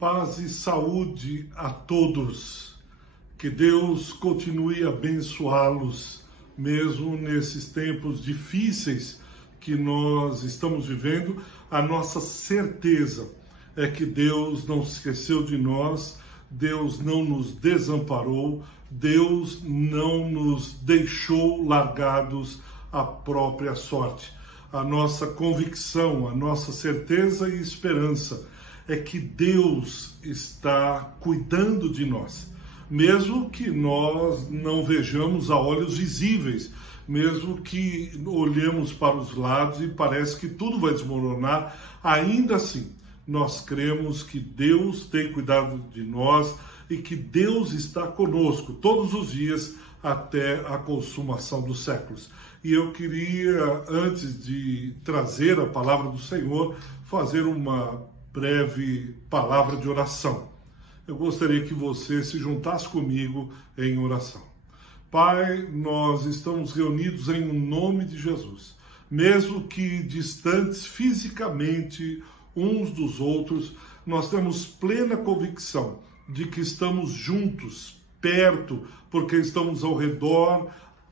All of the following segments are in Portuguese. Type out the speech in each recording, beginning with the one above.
Paz e saúde a todos. Que Deus continue a abençoá-los, mesmo nesses tempos difíceis que nós estamos vivendo. A nossa certeza é que Deus não se esqueceu de nós, Deus não nos desamparou, Deus não nos deixou largados à própria sorte. A nossa convicção, a nossa certeza e esperança é que Deus está cuidando de nós, mesmo que nós não vejamos a olhos visíveis, mesmo que olhemos para os lados e parece que tudo vai desmoronar, ainda assim, nós cremos que Deus tem cuidado de nós e que Deus está conosco todos os dias até a consumação dos séculos. E eu queria, antes de trazer a palavra do Senhor, fazer uma breve palavra de oração. Eu gostaria que você se juntasse comigo em oração. Pai, nós estamos reunidos em nome de Jesus, mesmo que distantes fisicamente uns dos outros, nós temos plena convicção de que estamos juntos, perto, porque estamos ao redor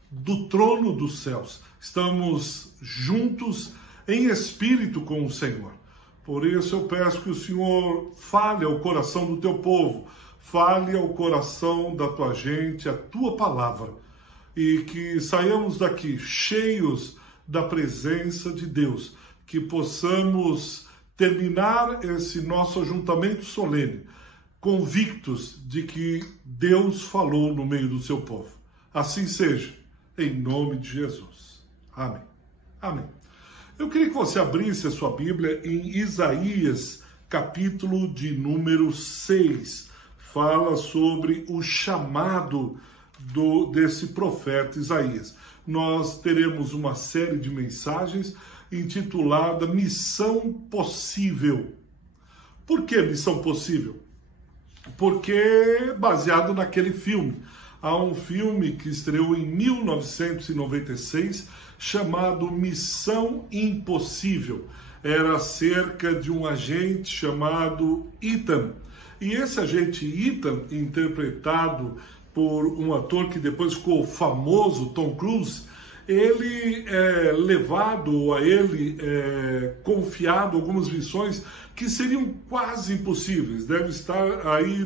do trono dos céus. Estamos juntos em espírito com o Senhor. Por isso eu peço que o Senhor fale ao coração do teu povo, fale ao coração da tua gente, a tua palavra, e que saiamos daqui cheios da presença de Deus, que possamos terminar esse nosso ajuntamento solene, convictos de que Deus falou no meio do seu povo. Assim seja, em nome de Jesus. Amém. Amém. Eu queria que você abrisse a sua Bíblia em Isaías, capítulo de número 6. Fala sobre o chamado desse profeta Isaías. Nós teremos uma série de mensagens intitulada Missão Possível. Por que Missão Possível? Porque baseado naquele filme. Há um filme que estreou em 1996 chamado Missão Impossível. Era acerca de um agente chamado Ethan. E esse agente Ethan, interpretado por um ator que depois ficou famoso, Tom Cruise, ele é levado, a ele confiado algumas missões que seriam quase impossíveis. Deve estar aí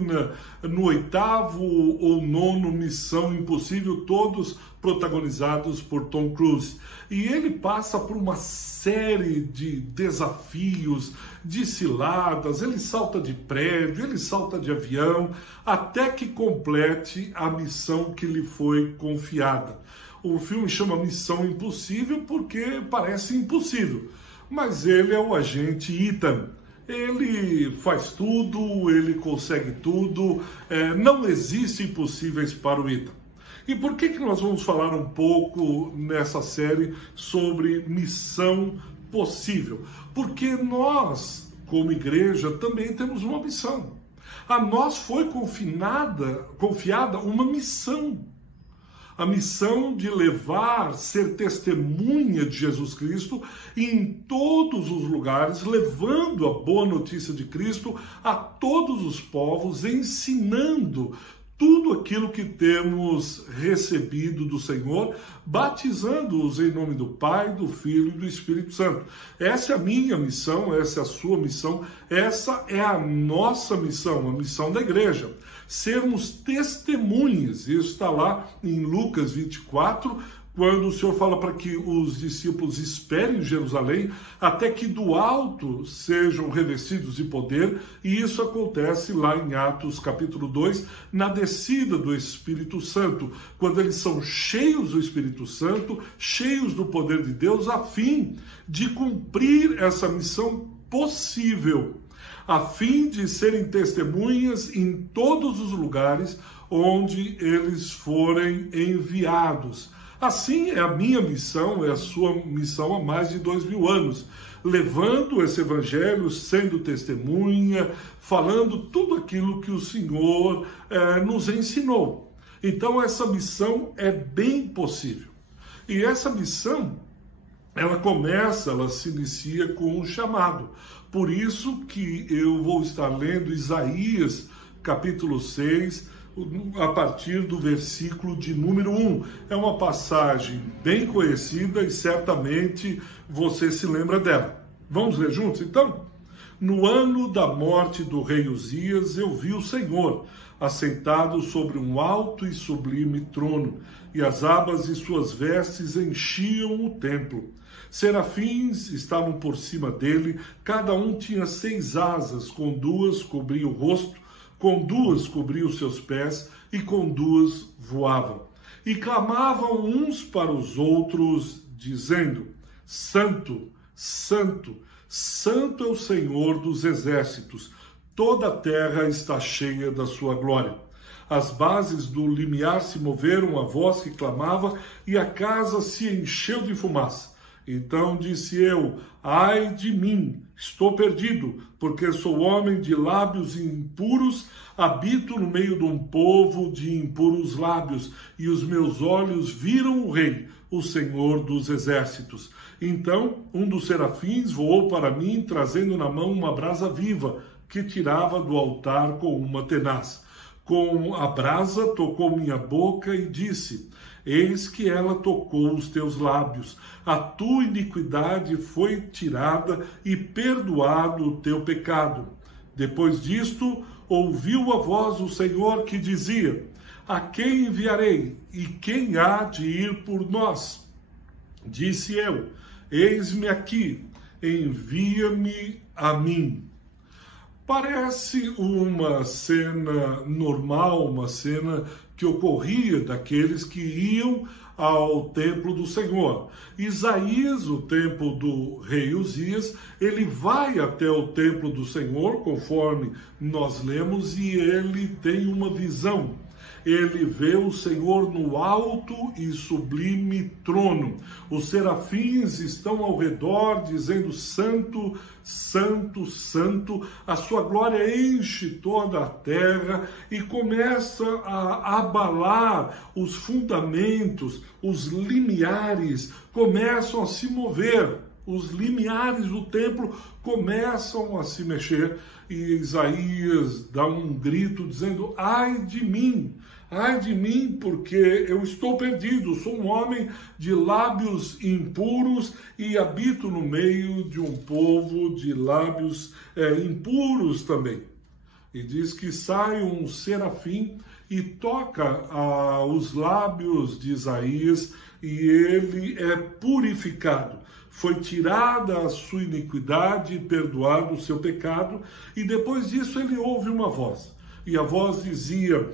no 8º ou 9º Missão Impossível, todos protagonizados por Tom Cruise. E ele passa por uma série de desafios, de ciladas, ele salta de prédio, ele salta de avião, até que complete a missão que lhe foi confiada. O filme chama Missão Impossível porque parece impossível, mas ele é o agente Ethan. Ele faz tudo, ele consegue tudo, não existe impossíveis para o Ethan. E por que nós vamos falar um pouco nessa série sobre Missão Possível? Porque nós, como igreja, também temos uma missão. A nós foi confiada uma missão. A missão de ser testemunha de Jesus Cristo em todos os lugares, levando a boa notícia de Cristo a todos os povos, ensinando tudo aquilo que temos recebido do Senhor, batizando-os em nome do Pai, do Filho e do Espírito Santo. Essa é a minha missão, essa é a sua missão, essa é a nossa missão, a missão da igreja. Sermos testemunhas. Isso está lá em Lucas 24, quando o Senhor fala para que os discípulos esperem em Jerusalém até que do alto sejam revestidos de poder, e isso acontece lá em Atos capítulo 2, na descida do Espírito Santo, quando eles são cheios do Espírito Santo, cheios do poder de Deus, a fim de cumprir essa missão possível, a fim de serem testemunhas em todos os lugares onde eles forem enviados. Assim é a minha missão, é a sua missão há mais de 2000 anos, levando esse evangelho, sendo testemunha, falando tudo aquilo que o Senhor nos ensinou. Então essa missão é bem possível. E essa missão ela se inicia com um chamado. Por isso que eu vou estar lendo Isaías, capítulo 6, a partir do versículo de número 1. É uma passagem bem conhecida e certamente você se lembra dela. Vamos ler juntos, então? No ano da morte do rei Uzias, eu vi o Senhor assentado sobre um alto e sublime trono, e as abas de suas vestes enchiam o templo. Serafins estavam por cima dele, cada um tinha 6 asas, com 2 cobria o rosto, com 2 cobria os seus pés, e com 2 voavam. E clamavam uns para os outros, dizendo: Santo, Santo, Santo é o Senhor dos exércitos, toda a terra está cheia da sua glória. As bases do limiar se moveram, a voz que clamava, e a casa se encheu de fumaça. Então disse eu: ai de mim, estou perdido, porque sou homem de lábios impuros, habito no meio de um povo de impuros lábios, e os meus olhos viram o Rei, o Senhor dos exércitos. Então um dos serafins voou para mim, trazendo na mão uma brasa viva, que tirava do altar com uma tenaz. Com a brasa tocou minha boca e disse: eis que ela tocou os teus lábios, a tua iniquidade foi tirada e perdoado o teu pecado. Depois disto, ouviu a voz do Senhor que dizia: a quem enviarei e quem há de ir por nós? Disse eu: eis-me aqui, envia-me a mim. Parece uma cena normal, uma cena que ocorria daqueles que iam ao templo do Senhor. Isaías, o templo do rei Uzias, ele vai até o templo do Senhor, conforme nós lemos, e ele tem uma visão. Ele vê o Senhor no alto e sublime trono. Os serafins estão ao redor, dizendo: Santo, Santo, Santo. A sua glória enche toda a terra e começa a abalar os fundamentos, os limiares começam a se mover. Os limiares do templo começam a se mexer e Isaías dá um grito dizendo: ai de mim, porque eu estou perdido, sou um homem de lábios impuros e habito no meio de um povo de lábios impuros também. E diz que sai um serafim e toca os lábios de Isaías e ele é purificado. Foi tirada a sua iniquidade e perdoado o seu pecado, e depois disso ele ouve uma voz. E a voz dizia: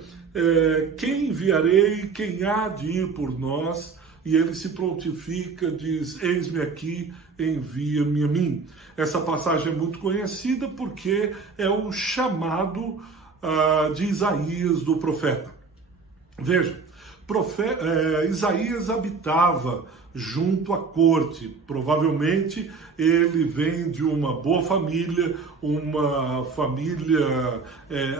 quem enviarei, quem há de ir por nós? E ele se prontifica, diz: eis-me aqui, envia-me a mim. Essa passagem é muito conhecida porque é o chamado de Isaías do profeta. Veja, Isaías habitava junto à corte. Provavelmente ele vem de uma boa família, uma família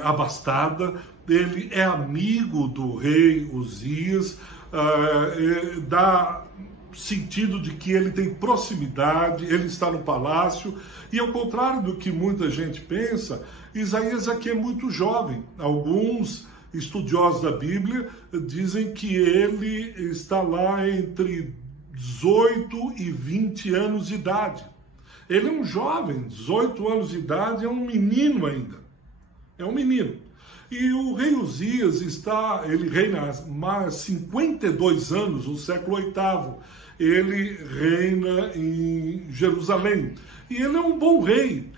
abastada. Ele é amigo do rei Uzias, dá sentido de que ele tem proximidade, ele está no palácio, e ao contrário do que muita gente pensa, Isaías aqui é muito jovem. Alguns estudiosos da Bíblia dizem que ele está lá entre 18 e 20 anos de idade. Ele é um jovem, 18 anos de idade, é um menino ainda. É um menino. E o rei Uzias ele reina há 52 anos, no século VIII. Ele reina em Jerusalém. E ele é um bom rei.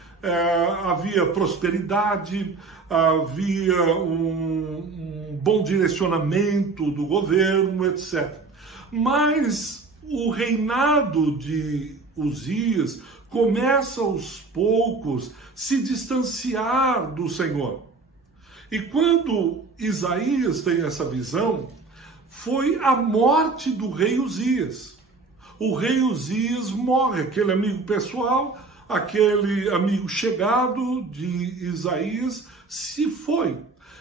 Havia prosperidade, havia um bom direcionamento do governo, etc. Mas o reinado de Uzias começa aos poucos se distanciar do Senhor. E quando Isaías tem essa visão, foi a morte do rei Uzias. O rei Uzias morre, aquele amigo pessoal, aquele amigo chegado de Isaías se foi.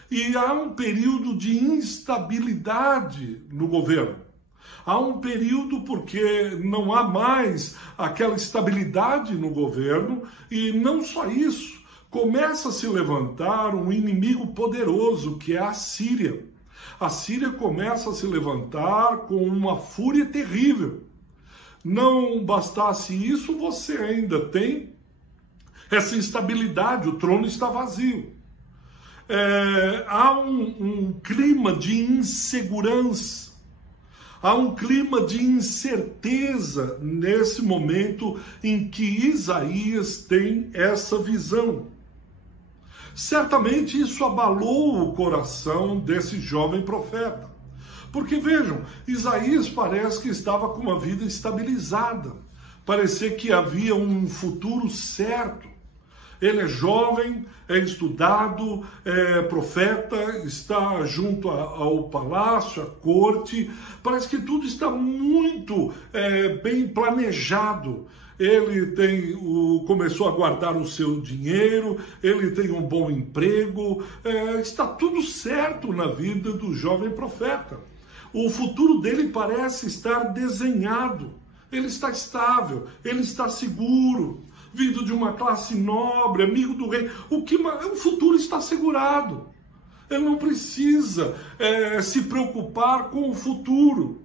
E há um período de instabilidade no governo. Há um período porque não há mais aquela estabilidade no governo, e não só isso, começa a se levantar um inimigo poderoso, que é a Síria. A Síria começa a se levantar com uma fúria terrível. Não bastasse isso, você ainda tem essa instabilidade, o trono está vazio. Há um clima de insegurança, há um clima de incerteza nesse momento em que Isaías tem essa visão. Certamente isso abalou o coração desse jovem profeta. Porque vejam, Isaías parece que estava com uma vida estabilizada. Parecia que havia um futuro certo. Ele é jovem, é estudado, é profeta, está junto ao palácio, à corte. Parece que tudo está muito bem planejado. Ele começou a guardar o seu dinheiro, ele tem um bom emprego, está tudo certo na vida do jovem profeta. O futuro dele parece estar desenhado, ele está estável, ele está seguro, vindo de uma classe nobre, amigo do rei, o futuro está assegurado. Ele não precisa se preocupar com o futuro.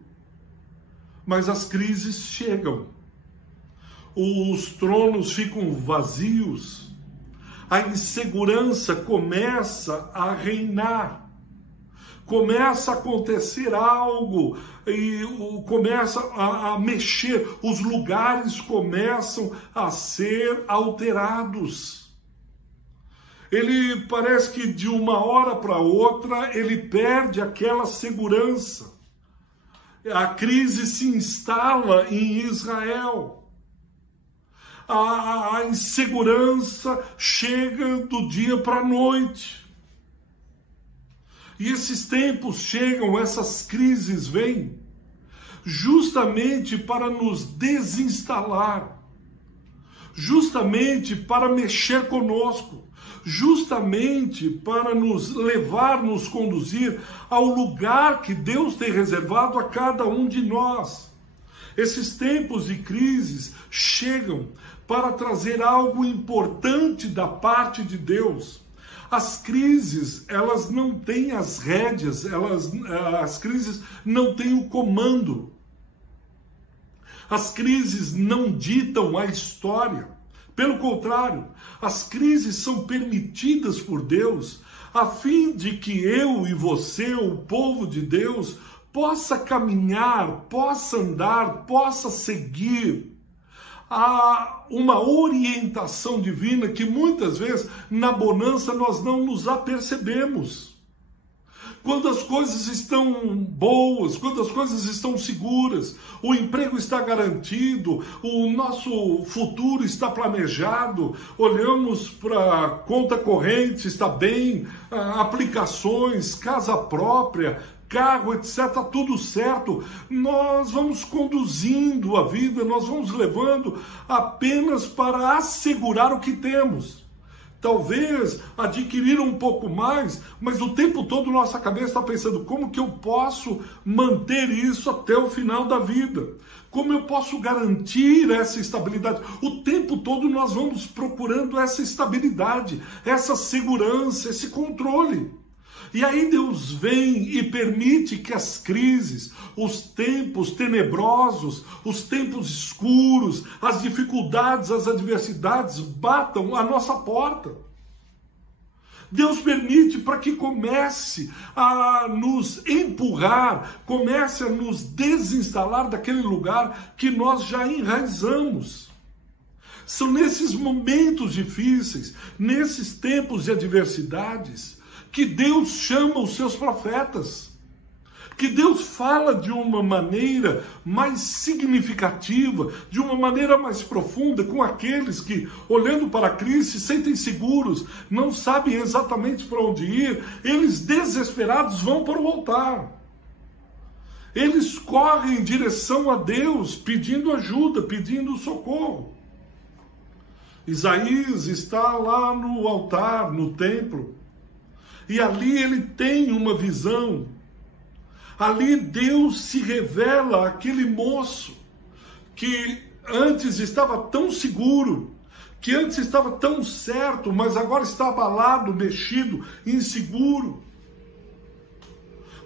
Mas as crises chegam. Os tronos ficam vazios, a insegurança começa a reinar, começa a acontecer algo, e começa a mexer, os lugares começam a ser alterados. Ele parece que de uma hora para outra ele perde aquela segurança. A crise se instala em Israel. A insegurança chega do dia para a noite. E esses tempos chegam, essas crises vêm, justamente para nos desinstalar, justamente para mexer conosco, justamente para nos levar, nos conduzir ao lugar que Deus tem reservado a cada um de nós. Esses tempos de crises chegam para trazer algo importante da parte de Deus. As crises, elas não têm as rédeas, as crises não têm o comando. As crises não ditam a história. Pelo contrário, as crises são permitidas por Deus a fim de que eu e você, o povo de Deus, possa caminhar, possa andar, possa seguir. Há uma orientação divina que muitas vezes na bonança nós não nos apercebemos. Quando as coisas estão boas, quando as coisas estão seguras, o emprego está garantido, o nosso futuro está planejado, olhamos para a conta corrente, está bem, aplicações, casa própria, carro, etc., tudo certo, nós vamos conduzindo a vida, nós vamos levando apenas para assegurar o que temos. Talvez adquirir um pouco mais, mas o tempo todo nossa cabeça está pensando, como que eu posso manter isso até o final da vida? Como eu posso garantir essa estabilidade? O tempo todo nós vamos procurando essa estabilidade, essa segurança, esse controle. E aí Deus vem e permite que as crises, os tempos tenebrosos, os tempos escuros, as dificuldades, as adversidades batam à nossa porta. Deus permite para que comece a nos empurrar, comece a nos desinstalar daquele lugar que nós já enraizamos. São nesses momentos difíceis, nesses tempos de adversidades, que Deus chama os seus profetas, que Deus fala de uma maneira mais significativa, de uma maneira mais profunda, com aqueles que, olhando para a crise, se sentem seguros, não sabem exatamente para onde ir, eles desesperados vão para o altar. Eles correm em direção a Deus, pedindo ajuda, pedindo socorro. Isaías está lá no altar, no templo, e ali ele tem uma visão. Ali Deus se revela àquele moço que antes estava tão seguro, que antes estava tão certo, mas agora está abalado, mexido, inseguro.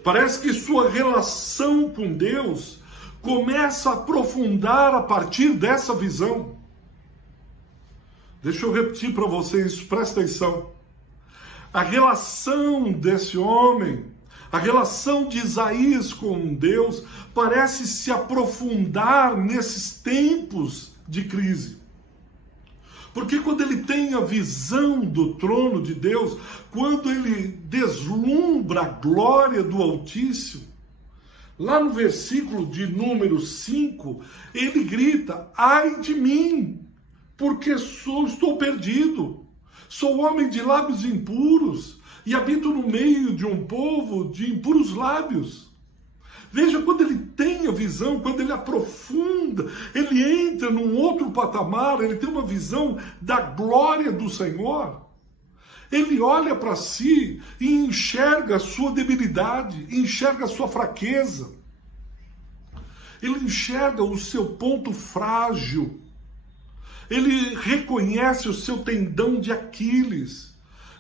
Parece que sua relação com Deus começa a aprofundar a partir dessa visão. Deixa eu repetir para vocês, presta atenção. A relação desse homem, a relação de Isaías com Deus, parece se aprofundar nesses tempos de crise. Porque quando ele tem a visão do trono de Deus, quando ele deslumbra a glória do Altíssimo, lá no versículo de número 5, ele grita: ai de mim, porque estou perdido, sou homem de lábios impuros e habito no meio de um povo de impuros lábios. Veja, quando ele tem a visão, quando ele aprofunda, ele entra num outro patamar, ele tem uma visão da glória do Senhor. Ele olha para si e enxerga a sua debilidade, enxerga a sua fraqueza. Ele enxerga o seu ponto frágil. Ele reconhece o seu tendão de Aquiles.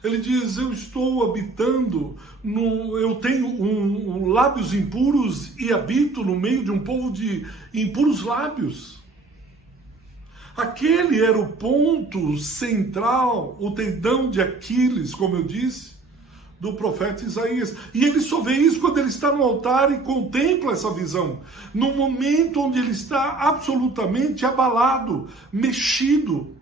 Ele diz: eu estou habitando, eu tenho lábios impuros e habito no meio de um povo de impuros lábios. Aquele era o ponto central, o tendão de Aquiles, como eu disse, do profeta Isaías. E ele só vê isso quando ele está no altar e contempla essa visão. No momento onde ele está absolutamente abalado, mexido,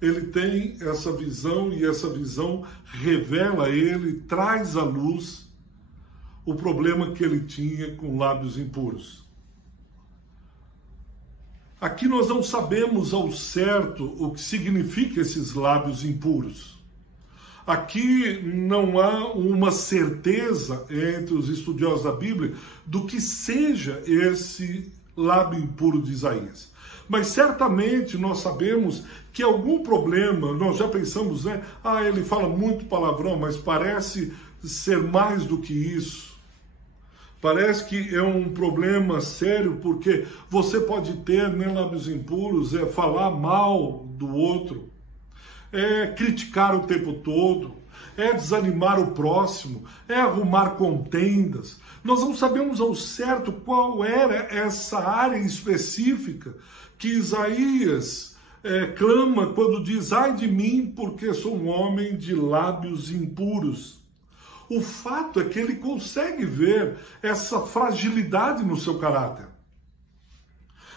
ele tem essa visão, e essa visão revela a ele, traz à luz o problema que ele tinha com lábios impuros. Aqui nós não sabemos ao certo o que significa esses lábios impuros. Aqui não há uma certeza entre os estudiosos da Bíblia do que seja esse lábio impuro de Isaías. Mas certamente nós sabemos que algum problema, nós já pensamos, né? Ele fala muito palavrão, mas parece ser mais do que isso. Parece que é um problema sério, porque você pode ter, né, lábios impuros, falar mal do outro, criticar o tempo todo, desanimar o próximo, arrumar contendas. Nós não sabemos ao certo qual era essa área específica que Isaías clama quando diz: ai de mim, porque sou um homem de lábios impuros. O fato é que ele consegue ver essa fragilidade no seu caráter.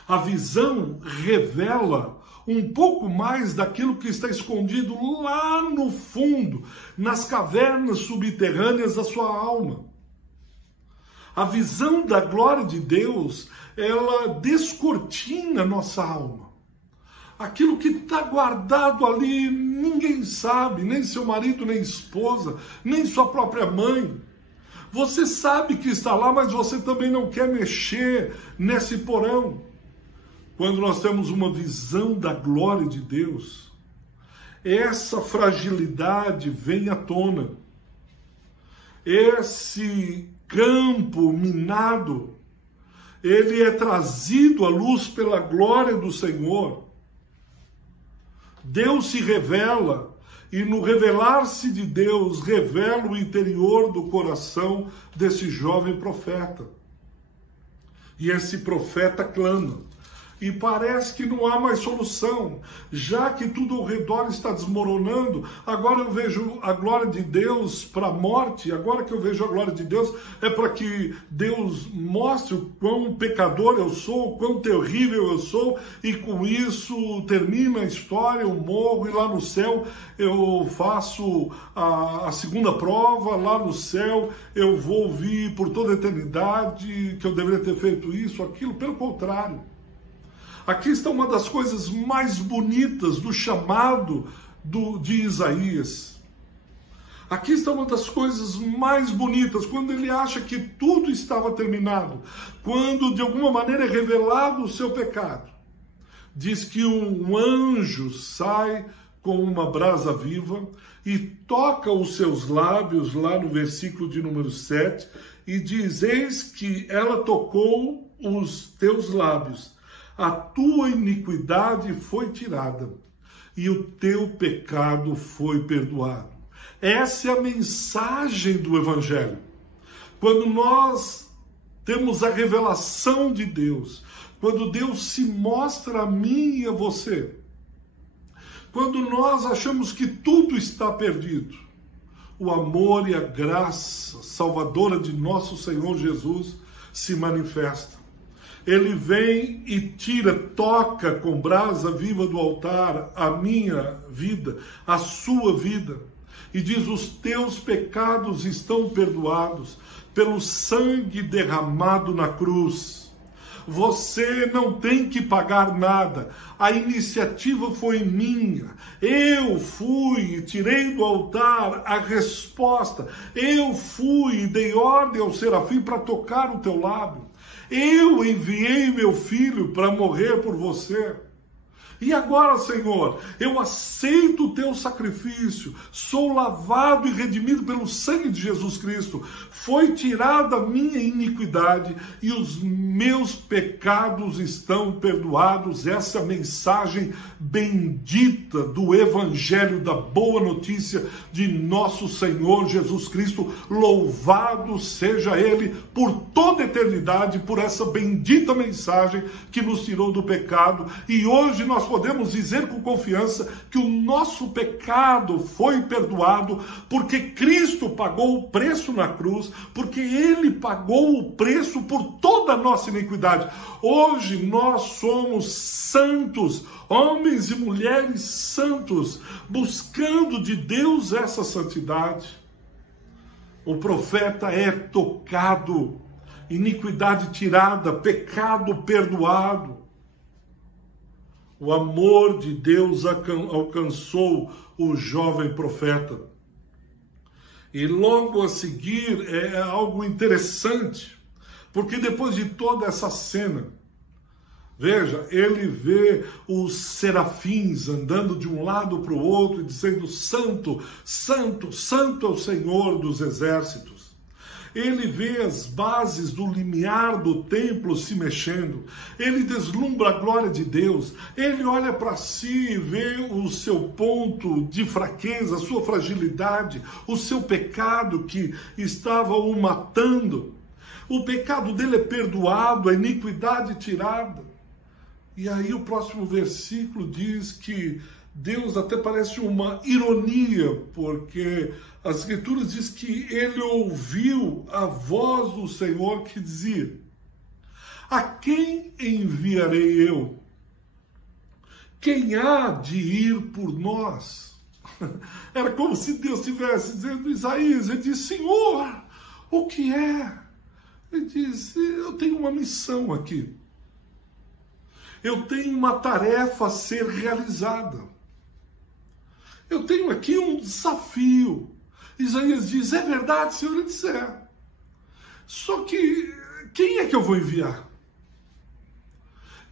A visão revela um pouco mais daquilo que está escondido lá no fundo, nas cavernas subterrâneas da sua alma. A visão da glória de Deus, ela descortina nossa alma. Aquilo que está guardado ali, ninguém sabe, nem seu marido, nem esposa, nem sua própria mãe. Você sabe que está lá, mas você também não quer mexer nesse porão. Quando nós temos uma visão da glória de Deus, essa fragilidade vem à tona. Esse campo minado, ele é trazido à luz pela glória do Senhor. Deus se revela, e no revelar-se de Deus, revela o interior do coração desse jovem profeta. E esse profeta clama. E parece que não há mais solução, já que tudo ao redor está desmoronando. Agora eu vejo a glória de Deus para a morte, agora que eu vejo a glória de Deus é para que Deus mostre o quão pecador eu sou, o quão terrível eu sou, e com isso termina a história, eu morro, e lá no céu eu faço a segunda prova, lá no céu eu vou ouvir por toda a eternidade que eu deveria ter feito isso, aquilo. Pelo contrário. Aqui está uma das coisas mais bonitas do chamado de Isaías. Aqui está uma das coisas mais bonitas, quando ele acha que tudo estava terminado, quando de alguma maneira é revelado o seu pecado. Diz que um anjo sai com uma brasa viva e toca os seus lábios, lá no versículo de número 7, e diz: eis que ela tocou os teus lábios, a tua iniquidade foi tirada e o teu pecado foi perdoado. Essa é a mensagem do Evangelho. Quando nós temos a revelação de Deus, quando Deus se mostra a mim e a você, quando nós achamos que tudo está perdido, o amor e a graça salvadora de nosso Senhor Jesus se manifesta. Ele vem e tira, toca com brasa viva do altar a minha vida, a sua vida, e diz: os teus pecados estão perdoados pelo sangue derramado na cruz. Você não tem que pagar nada. A iniciativa foi minha. Eu fui e tirei do altar a resposta. Eu fui e dei ordem ao serafim para tocar o teu lábio. Eu enviei meu filho para morrer por você. E agora, Senhor, eu aceito o teu sacrifício, sou lavado e redimido pelo sangue de Jesus Cristo, foi tirada a minha iniquidade e os meus pecados estão perdoados. Essa é a mensagem bendita do Evangelho, da boa notícia de nosso Senhor Jesus Cristo. Louvado seja Ele por toda a eternidade, por essa bendita mensagem que nos tirou do pecado. E hoje nós podemos dizer com confiança que o nosso pecado foi perdoado, porque Cristo pagou o preço na cruz, porque Ele pagou o preço por toda a nossa iniquidade. Hoje nós somos santos, homens e mulheres santos, buscando de Deus essa santidade. O profeta é tocado, iniquidade tirada, pecado perdoado. O amor de Deus alcançou o jovem profeta. E logo a seguir é algo interessante, porque depois de toda essa cena, veja, ele vê os serafins andando de um lado para o outro, dizendo: santo, santo, santo é o Senhor dos exércitos. Ele vê as bases do limiar do templo se mexendo, ele deslumbra a glória de Deus, ele olha para si e vê o seu ponto de fraqueza, a sua fragilidade, o seu pecado que estava o matando. O pecado dele é perdoado, a iniquidade tirada. E aí o próximo versículo diz que Deus até parece uma ironia, porque as Escrituras diz que ele ouviu a voz do Senhor que dizia: a quem enviarei eu? Quem há de ir por nós? Era como se Deus estivesse dizendo: Isaías, ele diz: Senhor, o que é? Ele diz: eu tenho uma missão aqui. Eu tenho uma tarefa a ser realizada. Eu tenho aqui um desafio. Isaías diz: é verdade, Senhor? Ele diz: é. Só que quem é que eu vou enviar?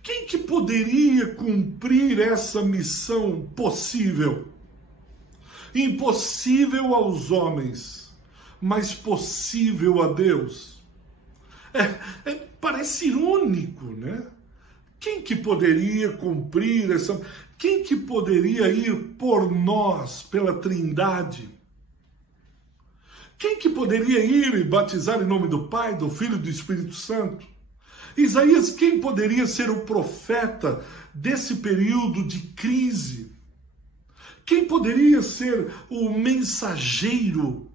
Quem que poderia cumprir essa missão possível? Impossível aos homens, mas possível a Deus. Parece irônico, né? Quem que poderia cumprir essa... Quem que poderia ir por nós pela Trindade? Quem que poderia ir e batizar em nome do Pai, do Filho e do Espírito Santo? Isaías, quem poderia ser o profeta desse período de crise? Quem poderia ser o mensageiro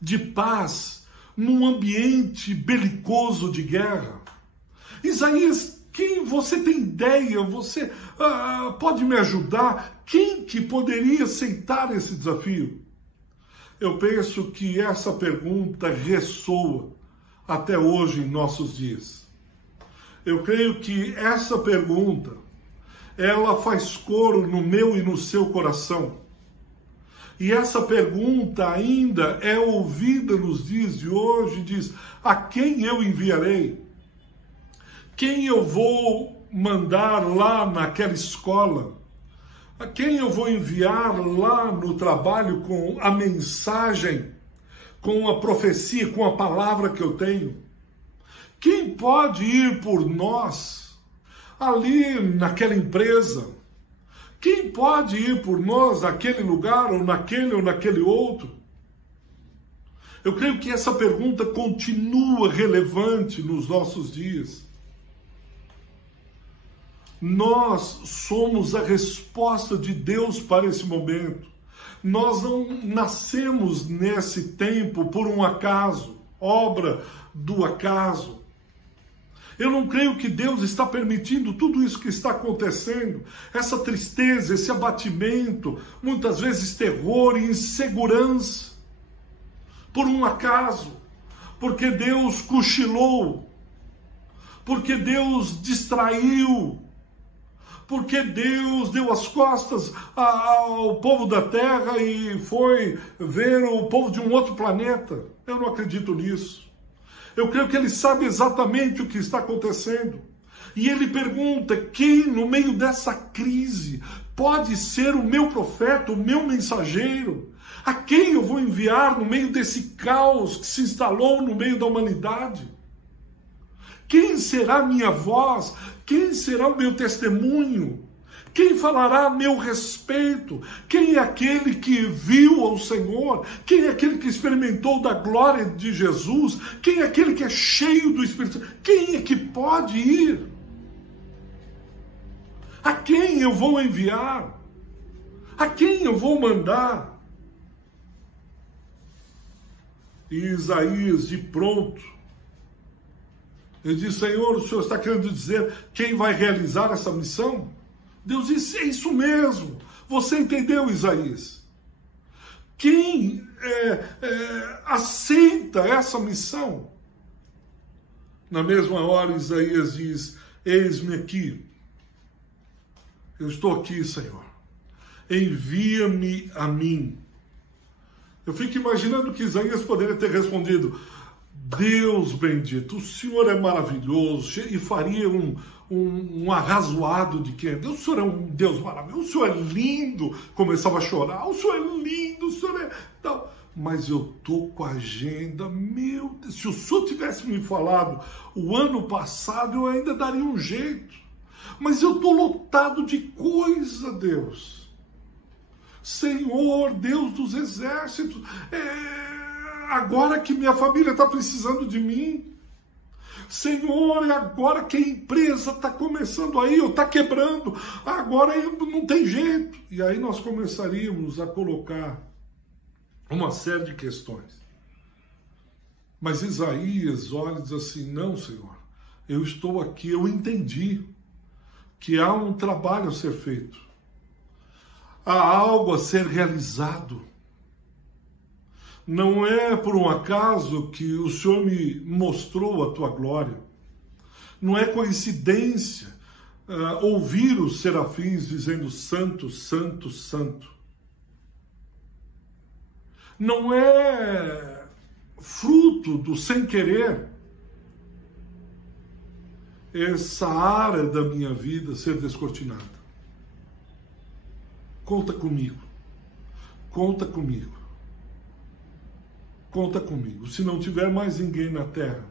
de paz num ambiente belicoso de guerra? Isaías, quem você tem ideia? Você pode me ajudar? Quem que poderia aceitar esse desafio? Eu penso que essa pergunta ressoa até hoje em nossos dias. Eu creio que essa pergunta, ela faz coro no meu e no seu coração. E essa pergunta ainda é ouvida nos dias de hoje, diz: a quem eu enviarei? Quem eu vou mandar lá naquela escola? A quem eu vou enviar lá no trabalho com a mensagem, com a profecia, com a palavra que eu tenho? Quem pode ir por nós ali naquela empresa? Quem pode ir por nós naquele lugar ou naquele outro? Eu creio que essa pergunta continua relevante nos nossos dias. Nós somos a resposta de Deus para esse momento. Nós não nascemos nesse tempo por um acaso, obra do acaso. Eu não creio que Deus está permitindo tudo isso que está acontecendo, essa tristeza, esse abatimento, muitas vezes terror e insegurança, por um acaso, porque Deus cochilou, porque Deus distraiu, porque Deus deu as costas ao povo da terra e foi ver o povo de um outro planeta. Eu não acredito nisso. Eu creio que Ele sabe exatamente o que está acontecendo. E Ele pergunta: quem no meio dessa crise pode ser o meu profeta, o meu mensageiro? A quem eu vou enviar no meio desse caos que se instalou no meio da humanidade? Quem será a minha voz? Quem será o meu testemunho? Quem falará a meu respeito? Quem é aquele que viu ao Senhor? Quem é aquele que experimentou da glória de Jesus? Quem é aquele que é cheio do Espírito Santo? Quem é que pode ir? A quem eu vou enviar? A quem eu vou mandar? E Isaías, de pronto, ele diz: Senhor, o Senhor está querendo dizer quem vai realizar essa missão? Deus disse: é isso mesmo. Você entendeu, Isaías? Quem aceita essa missão? Na mesma hora, Isaías diz: eis-me aqui. Eu estou aqui, Senhor. Envia-me a mim. Eu fico imaginando que Isaías poderia ter respondido: Deus bendito, o Senhor é maravilhoso, e faria um arrazoado de quem é Deus. O Senhor é um Deus maravilhoso, o Senhor é lindo. Começava a chorar: o Senhor é lindo, o Senhor é tal. Mas eu estou com a agenda, meu Deus, se o Senhor tivesse me falado o ano passado, eu ainda daria um jeito. Mas eu estou lotado de coisa, Deus. Senhor, Deus dos exércitos, agora que minha família está precisando de mim. Senhor, é agora que a empresa está começando aí, ou está quebrando, agora não tem jeito. E aí nós começaríamos a colocar uma série de questões. Mas Isaías olha e diz assim: não, Senhor, eu estou aqui, eu entendi que há um trabalho a ser feito, há algo a ser realizado. Não é por um acaso que o Senhor me mostrou a tua glória. Não é coincidência ouvir os serafins dizendo: Santo, Santo, Santo. Não é fruto do sem querer essa área da minha vida ser descortinada. Conta comigo. Conta comigo. Conta comigo. Se não tiver mais ninguém na terra,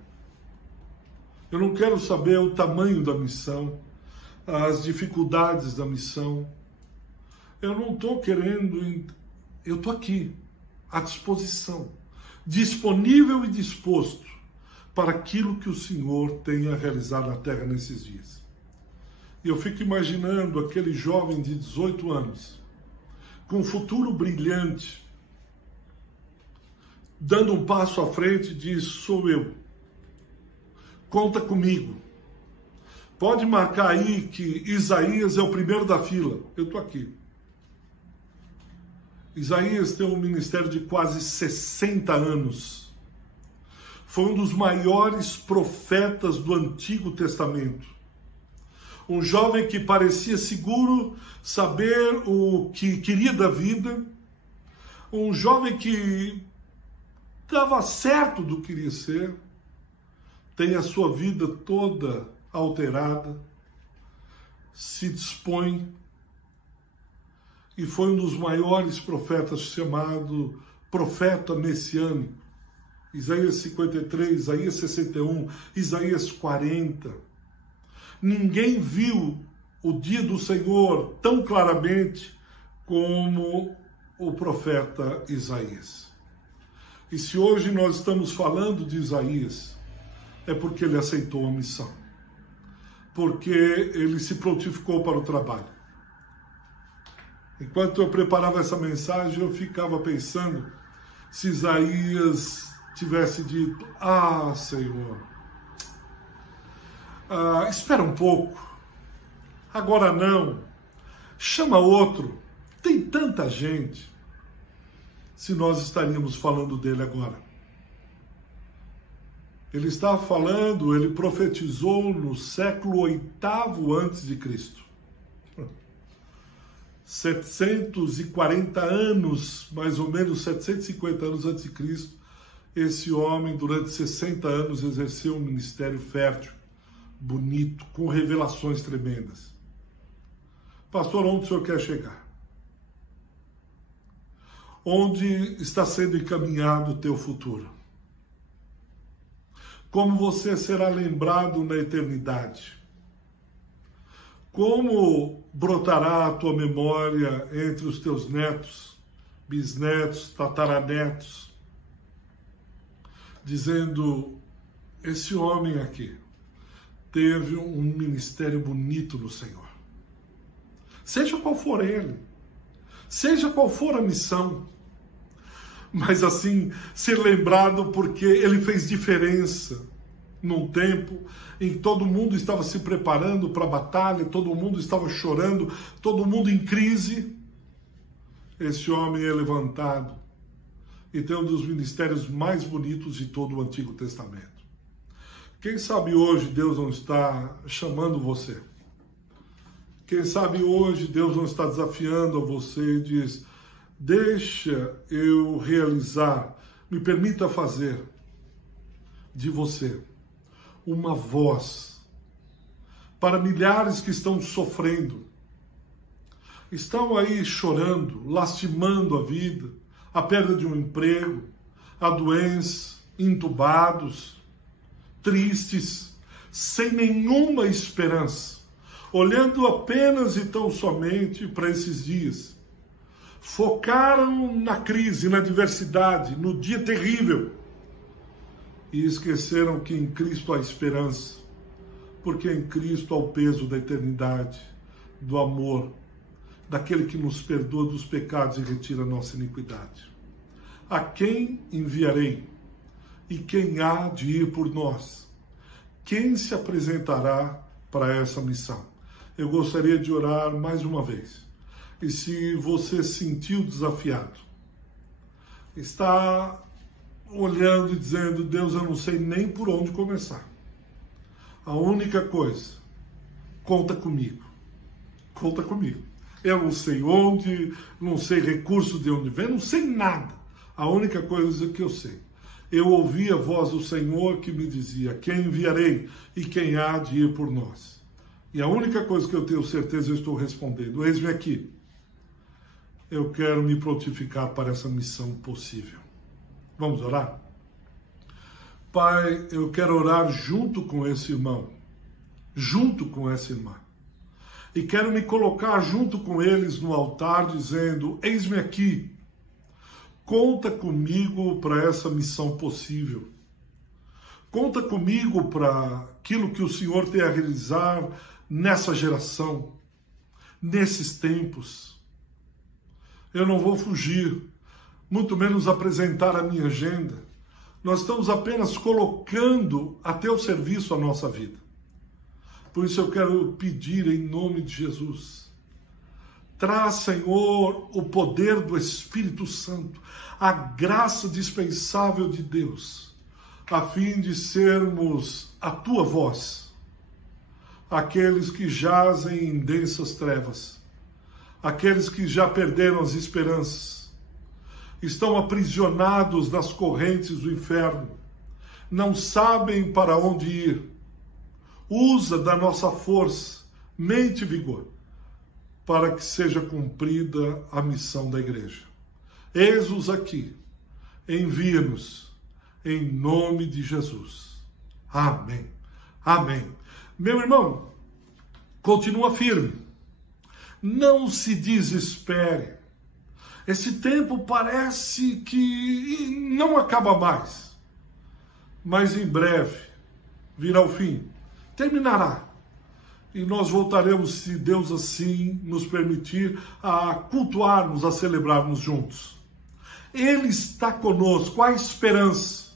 eu não quero saber o tamanho da missão, as dificuldades da missão. Eu não estou querendo. Eu estou aqui, à disposição, disponível e disposto para aquilo que o Senhor tenha realizado na terra nesses dias. E eu fico imaginando aquele jovem de 18 anos, com um futuro brilhante, dando um passo à frente, diz: sou eu. Conta comigo. Pode marcar aí que Isaías é o primeiro da fila. Eu estou aqui. Isaías tem um ministério de quase 60 anos. Foi um dos maiores profetas do Antigo Testamento. Um jovem que parecia seguro, saber o que queria da vida. Um jovem que estava certo do que queria ser, tem a sua vida toda alterada, se dispõe e foi um dos maiores profetas, chamado profeta messiânico. Isaías 53, Isaías 61, Isaías 40. Ninguém viu o dia do Senhor tão claramente como o profeta Isaías. E se hoje nós estamos falando de Isaías, é porque ele aceitou a missão, porque ele se prontificou para o trabalho. Enquanto eu preparava essa mensagem, eu ficava pensando se Isaías tivesse dito: ah, Senhor, espera um pouco, agora não, chama outro, tem tanta gente. Se nós estaríamos falando dele agora. Ele está falando, ele profetizou no século VIII a.C. 740 anos, mais ou menos 750 anos antes de Cristo, esse homem durante 60 anos exerceu um ministério fértil, bonito, com revelações tremendas. Pastor, onde o senhor quer chegar? Onde está sendo encaminhado o teu futuro? Como você será lembrado na eternidade? Como brotará a tua memória entre os teus netos, bisnetos, tataranetos, dizendo: esse homem aqui teve um ministério bonito no Senhor. Seja qual for ele, seja qual for a missão, mas assim, ser lembrado porque ele fez diferença num tempo em que todo mundo estava se preparando para a batalha, todo mundo estava chorando, todo mundo em crise. Esse homem é levantado e tem um dos ministérios mais bonitos de todo o Antigo Testamento. Quem sabe hoje Deus não está chamando você? Quem sabe hoje Deus não está desafiando a você e diz: deixa eu realizar, me permita fazer de você uma voz para milhares que estão sofrendo, estão aí chorando, lastimando a vida, a perda de um emprego, a doença, entubados, tristes, sem nenhuma esperança, olhando apenas e tão somente para esses dias. Focaram na crise, na adversidade, no dia terrível e esqueceram que em Cristo há esperança, porque em Cristo há o peso da eternidade, do amor, daquele que nos perdoa dos pecados e retira a nossa iniquidade. A quem enviarei? E quem há de ir por nós? Quem se apresentará para essa missão? Eu gostaria de orar mais uma vez. E se você se sentiu desafiado, está olhando e dizendo: Deus, eu não sei nem por onde começar. A única coisa, conta comigo. Conta comigo. Eu não sei onde, não sei recurso de onde vem, não sei nada. A única coisa que eu sei, eu ouvi a voz do Senhor que me dizia: quem enviarei e quem há de ir por nós? E a única coisa que eu tenho certeza, eu estou respondendo: eis-me aqui. Eu quero me prontificar para essa missão possível. Vamos orar? Pai, eu quero orar junto com esse irmão, junto com essa irmã. E quero me colocar junto com eles no altar, dizendo: eis-me aqui. Conta comigo para essa missão possível. Conta comigo para aquilo que o Senhor tem a realizar nessa geração, nesses tempos. Eu não vou fugir, muito menos apresentar a minha agenda. Nós estamos apenas colocando a teu serviço a nossa vida. Por isso eu quero pedir em nome de Jesus: traz, Senhor, o poder do Espírito Santo, a graça dispensável de Deus, a fim de sermos a tua voz, aqueles que jazem em densas trevas, aqueles que já perderam as esperanças, estão aprisionados nas correntes do inferno, não sabem para onde ir. Usa da nossa força, mente e vigor, para que seja cumprida a missão da igreja. Eis-os aqui, envia-nos em nome de Jesus. Amém. Amém. Meu irmão, continua firme. Não se desespere. Esse tempo parece que não acaba mais. Mas em breve virá o fim. Terminará. E nós voltaremos, se Deus assim nos permitir, a cultuarmos, a celebrarmos juntos. Ele está conosco, há esperança,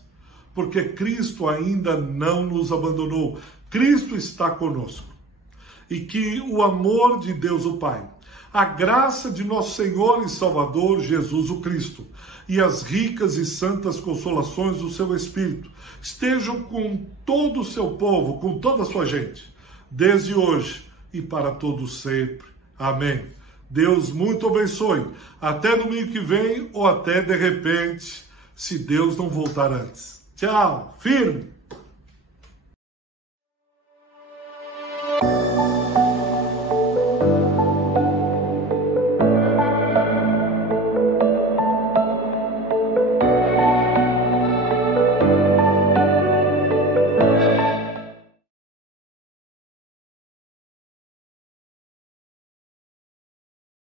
porque Cristo ainda não nos abandonou. Cristo está conosco. E que o amor de Deus o Pai, a graça de nosso Senhor e Salvador Jesus o Cristo e as ricas e santas consolações do seu Espírito estejam com todo o seu povo, com toda a sua gente, desde hoje e para todos sempre. Amém. Deus muito abençoe. Até domingo que vem ou até de repente, se Deus não voltar antes. Tchau. Firme.